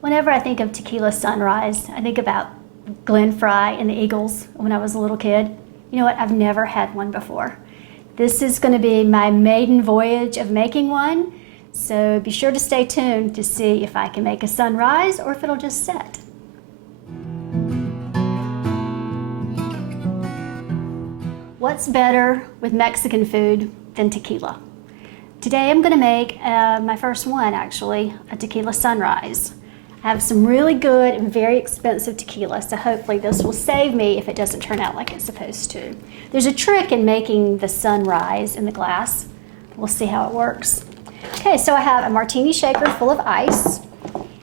Whenever I think of tequila sunrise, I think about Glenn Fry and the Eagles when I was a little kid. You know what? I've never had one before. This is going to be my maiden voyage of making one, so be sure to stay tuned to see if I can make a sunrise or if it'll just set. What's better with Mexican food than tequila? Today I'm going to make my first one, actually, a tequila sunrise. I have some really good and very expensive tequila, so hopefully this will save me if it doesn't turn out like it's supposed to. There's a trick in making the sunrise in the glass. We'll see how it works. Okay, so I have a martini shaker full of ice,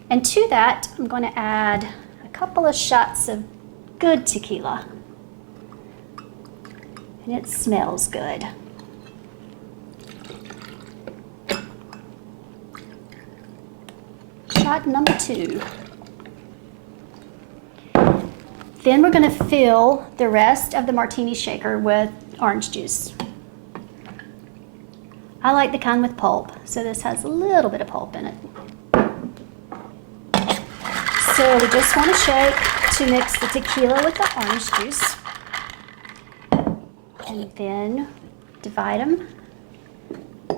and to that I'm going to add a couple of shots of good tequila. And it smells good. Shot number 2. Then we're going to fill the rest of the martini shaker with orange juice. I like the kind with pulp, so this has a little bit of pulp in it. So we just want to shake to mix the tequila with the orange juice. And then divide them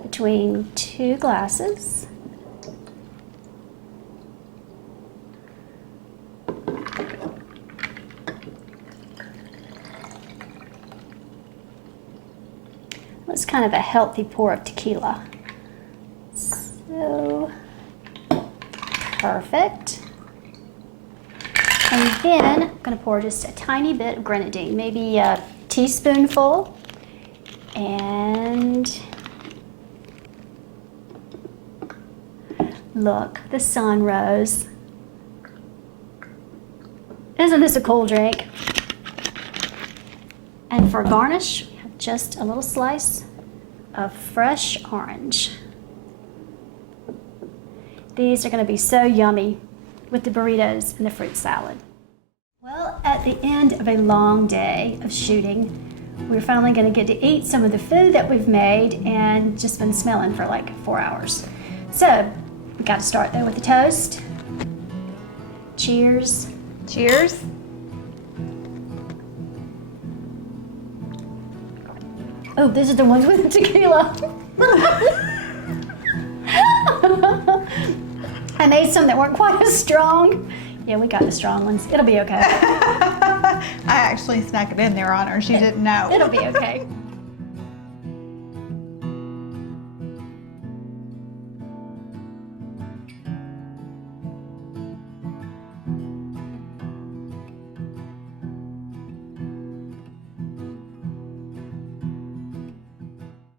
between 2 glasses. It's kind of a healthy pour of tequila. So, perfect. And then I'm going to pour just a tiny bit of grenadine, maybe a teaspoonful. And look, the sun rose. Isn't this a cool drink? And for garnish, we have just a little slice of fresh orange. These are going to be so yummy with the burritos and the fruit salad. Well, at the end of a long day of shooting, we're finally going to get to eat some of the food that we've made and just been smelling for like 4 hours. So, we got to start though with the toast. Cheers. Cheers. Oh, these are the ones with the tequila. I made some that weren't quite as strong. Yeah, we got the strong ones. It'll be okay. I actually snuck it in there on her. She didn't know. It'll be okay.